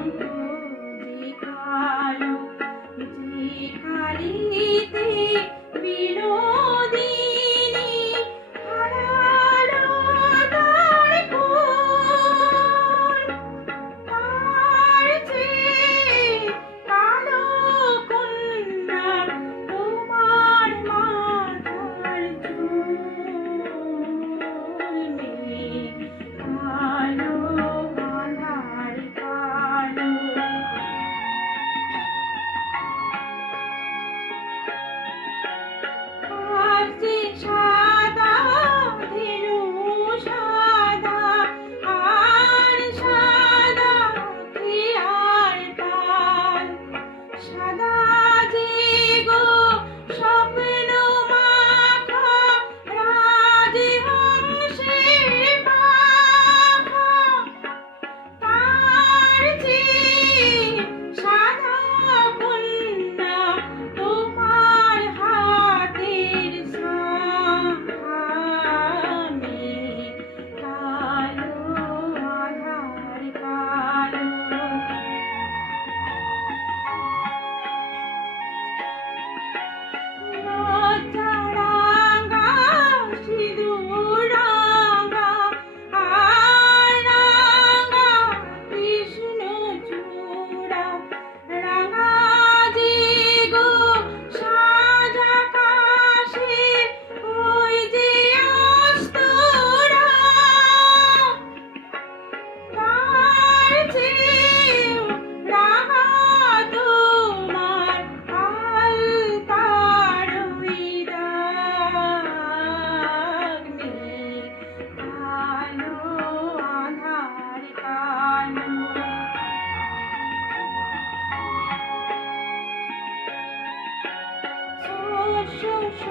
যে কালো যে কালিতে বিনোদিনী হারালো তার কোল, তার চেয়ে কালো কন্যা তোমার মাথার চুল। মেঘ কালো আঁধার কালো, কাছে সাদা ধেনু সাদা, আর সাদা খেয়ার তাল, সাদা যে গো স্বপ্ন মাখা রাজহংসের পাখা, তার চেয়ে সাদা কন্যা তোমার হাতের শাঁখা। মেঘ কালো আঁধার কালো, লজ্জা রাঙা সিঁদুর রাঙা, আর রাঙা কৃষ্ণচূড়া, রাঙা যে গো সাজ আকাশে ওই যে অস্তরা, তার চেয়েও রাঙা তোমার আলতার ওই দাগ। মেঘ কালো আঁধার কালো, শস্য